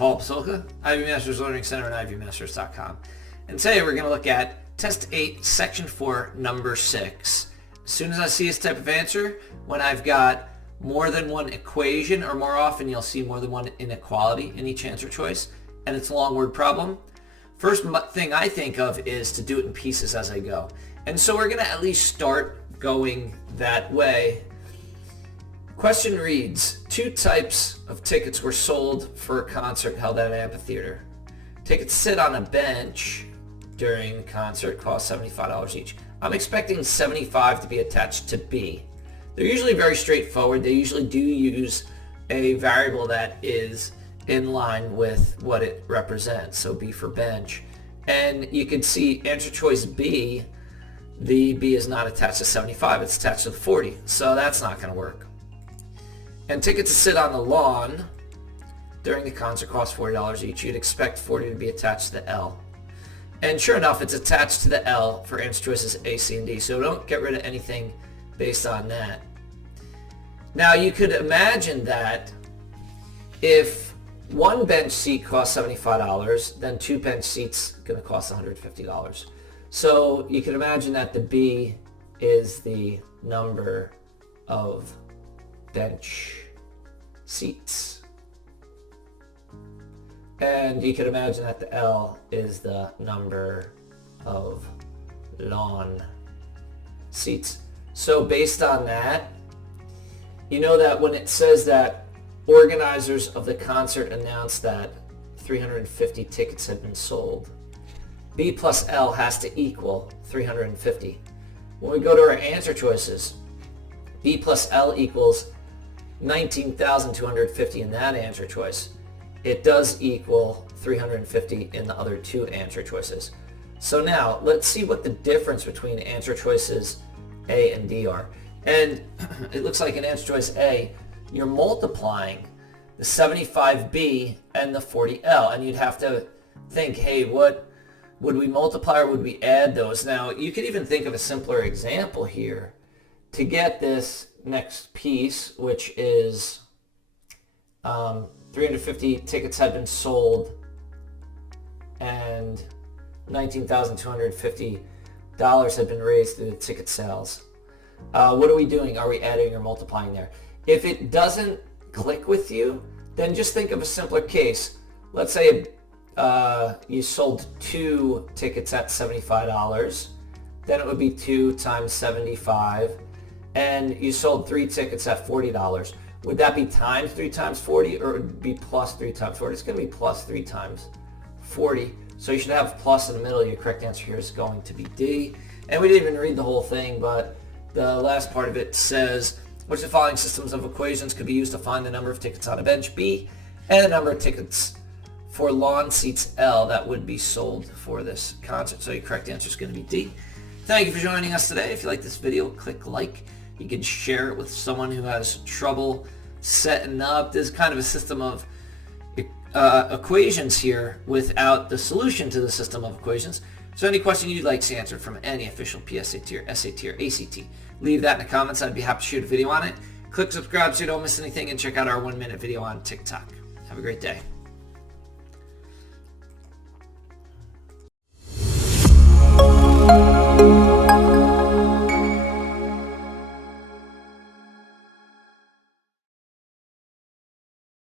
Paul Pasulka, Ivy Masters Learning Center and IvyMasters.com. And today we're going to look at Test 8, Section 4, Number 6. As soon as I see this type of answer, when I've got more than one equation, or more often you'll see more than one inequality in each answer choice, and it's a long word problem, first thing I think of is to do it in pieces as I go. And so we're going to at least start going that way. Question reads, 2 types of tickets were sold for a concert held at an amphitheater. Tickets sit on a bench during the concert, cost $75 each. I'm expecting $75 to be attached to B. They're usually very straightforward. They usually do use a variable that is in line with what it represents, so B for bench. And you can see answer choice B, the B is not attached to 75, it's attached to the 40, so that's not going to work. And tickets to sit on the lawn during the concert cost $40 each. You'd expect 40 to be attached to the L. And sure enough, it's attached to the L for answer choices A, C, and D, so don't get rid of anything based on that. Now you could imagine that if one bench seat costs $75, then 2 bench seats are going to cost $150. So you can imagine that the B is the number of bench seats. And you can imagine that the L is the number of lawn seats. So based on that, you know that when it says that organizers of the concert announced that 350 tickets had been sold, B plus L has to equal 350. When we go to our answer choices, B plus L equals 19,250 in that answer choice. It does equal 350 in the other 2 answer choices. So now let's see what the difference between answer choices A and D are. And it looks like in answer choice A, you're multiplying the 75B and the 40L, and you'd have to think, hey, what would we multiply or would we add those? Now, you could even think of a simpler example here to get this next piece, which is 350 tickets had been sold and $19,250 had been raised through the ticket sales. What are we doing? Are we adding or multiplying there? If it doesn't click with you, then just think of a simpler case. Let's say you sold 2 tickets at $75. Then it would be 2 times 75. And you sold 3 tickets at $40. Would that be times 3 times 40, or would it be plus 3 times 40? It's going to be plus 3 times 40. So you should have plus in the middle. Your correct answer here is going to be D. And we didn't even read the whole thing, but the last part of it says, which of the following systems of equations could be used to find the number of tickets on a bench B and the number of tickets for lawn seats L that would be sold for this concert? So your correct answer is going to be D. Thank you for joining us today. If you like this video, click like. You can share it with someone who has trouble setting up. There's kind of a system of equations here without the solution to the system of equations. So any question you'd like to answer from any official PSAT or SAT or ACT, leave that in the comments. I'd be happy to shoot a video on it. Click subscribe so you don't miss anything, and check out our 1-minute video on TikTok. Have a great day.